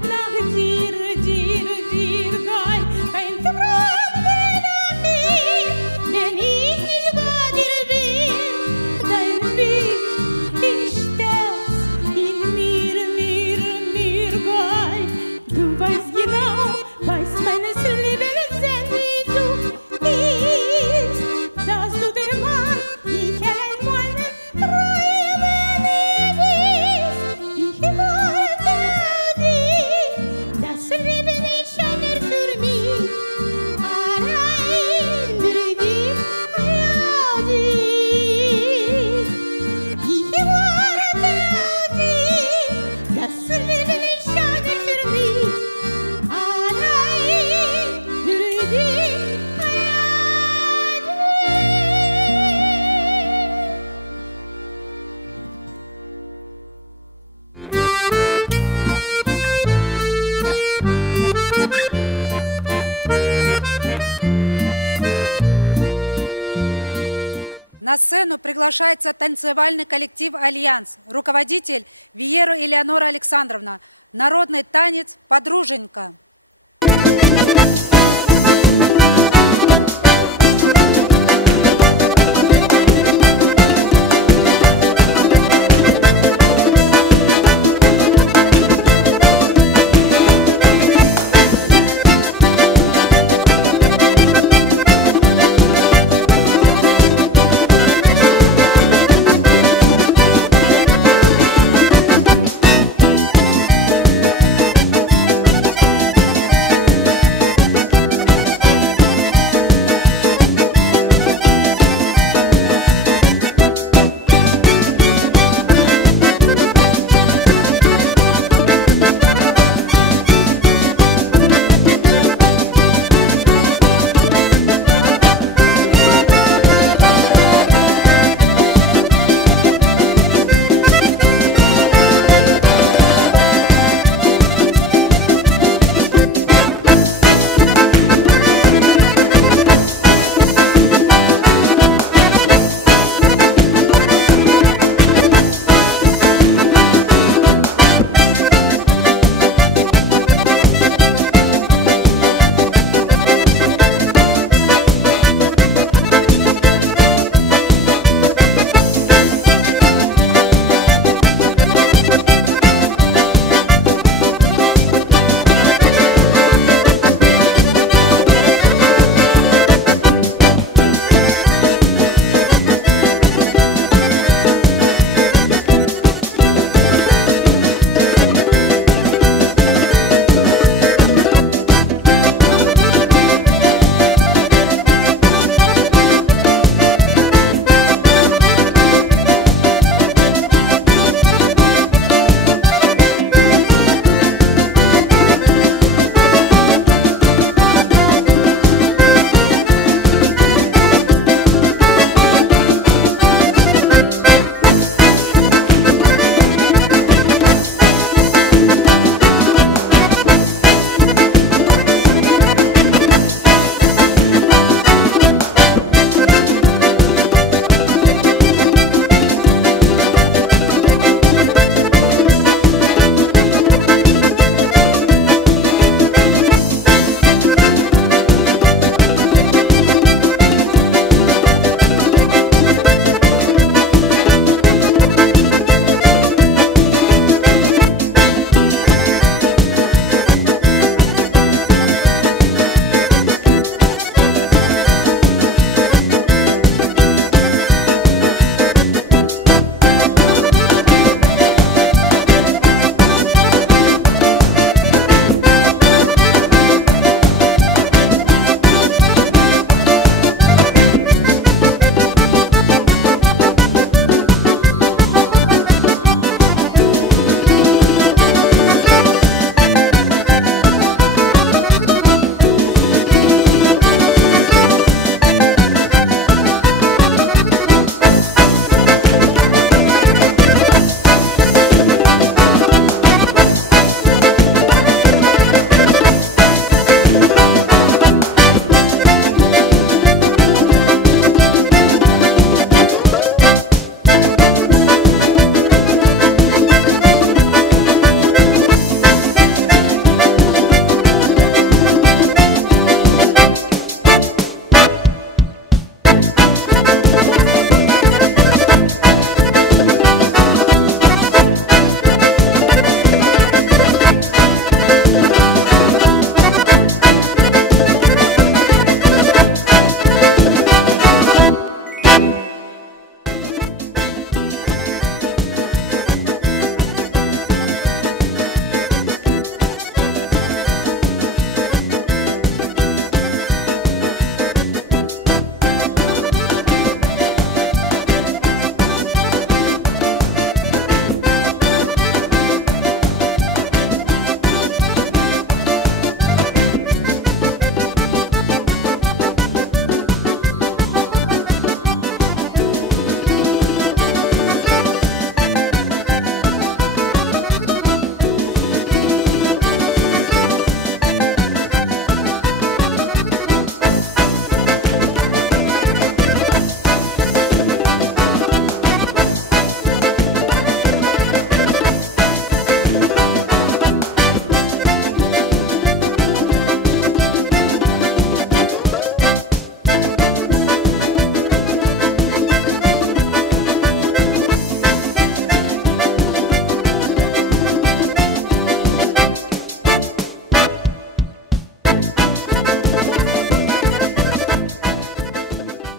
nach dir, dir, dir, gei. Kein Traum weder mir, denn ich nicht bei dir bin. Dein Blick, ich stell's in mir, gei. Du weißt genau, weißt meines Lebens Sinn, wie du bist. Dass du der Mann, ich allein meine Träume bist. Ich warte auf dich, das Leben ist schöner für mich. Allein für dich, ja dich. Ich warte auf dich, das Leben ist schöner für mich. Allein für dich, ja На сцену приглашается танцевальный коллектив «Альянс», руководитель Виера Элеонора Александровна, народный танец «Подруженька».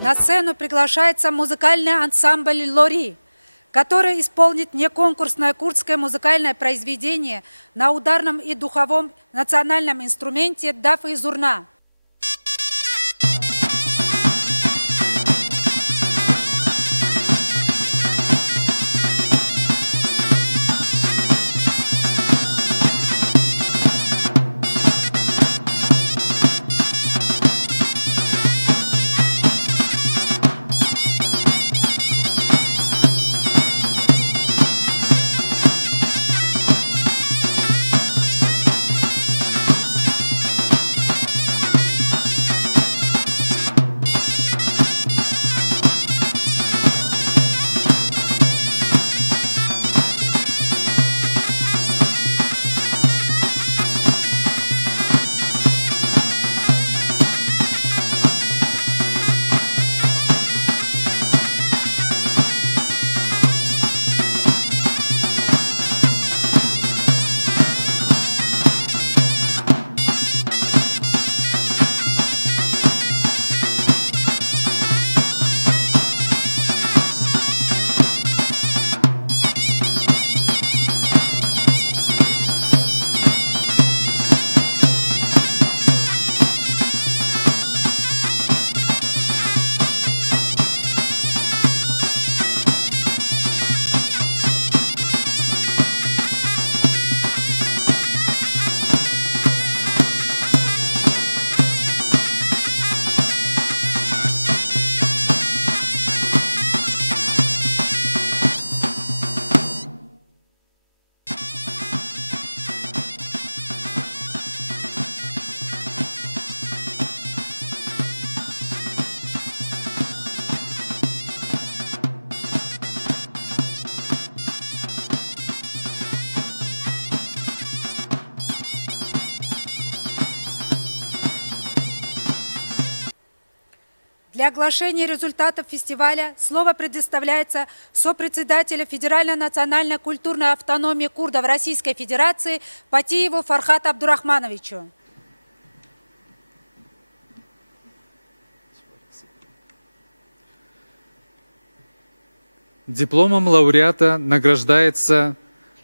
на сцену приглашается музыкальный ансамбль «Лори», который исполнит неконкурсное курдское музыкальное произведение на ударном и духовом национальном инструменте даф и зурна. Для оглашения результатов фестиваля слово предоставляется сопредседателю Федеральной национальной культурной автономии курдов Российской Федерации Патиеву Фархату Абдурахмановичу. Дипломом лауреата награждается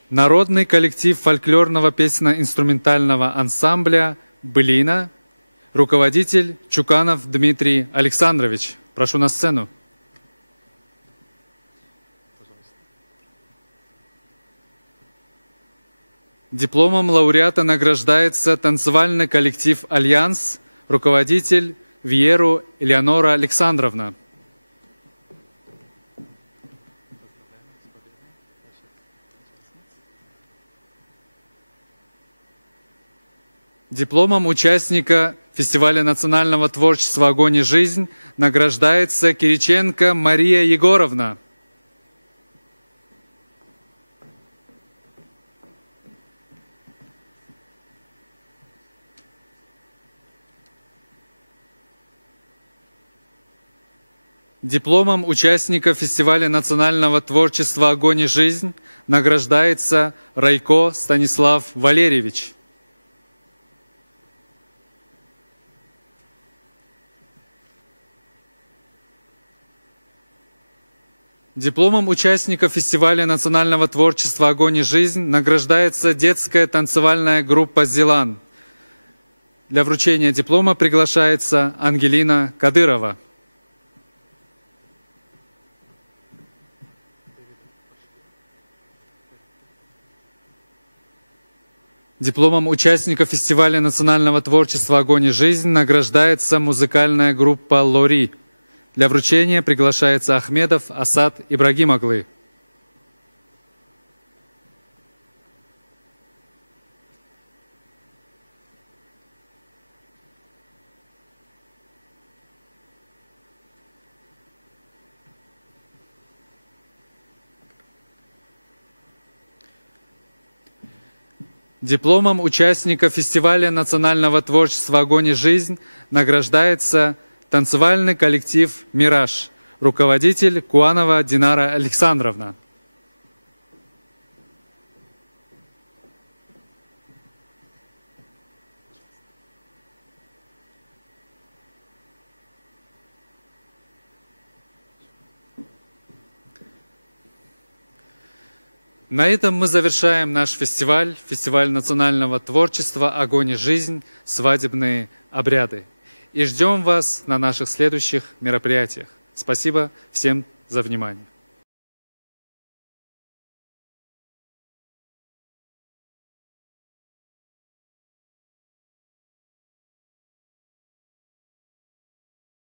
народный коллектив фольклорного песенно-инструментального ансамбля «Былина», руководитель Чуканов Дмитрий Александрович. Прошу на сцену. Дипломом лауреата награждается танцевальный коллектив «Альянс», руководитель Вьеру Элеонора Александровна. Дипломом участника фестиваля национального творчества «Огонь и жизнь» награждается Кириченко Мария Егоровна. Дипломом участника фестиваля национального творчества «Огонь и жизнь» награждается Райко Станислав Валерьевич. Дипломом участника фестиваля национального творчества «Огонь и жизнь» награждается детская танцевальная группа «Зелан». Для вручения диплома приглашается Ангелина Кадырова. Дипломом участника фестиваля национального творчества «Огонь и жизнь» награждается музыкальная группа «Лори». Для вручения приглашается Ахмедов Асад Ибрагимоглы. Дипломом участника фестиваля национального творчества «Огонь и жизнь» награждается танцевальный коллектив «Мираж», руководитель Куанова Динара Александровна. На этом мы завершаем наш фестиваль, фестиваль национального творчества «Огонь и жизнь. Свадебные обряды». И ждем вас на наших следующих мероприятиях. Спасибо всем за внимание.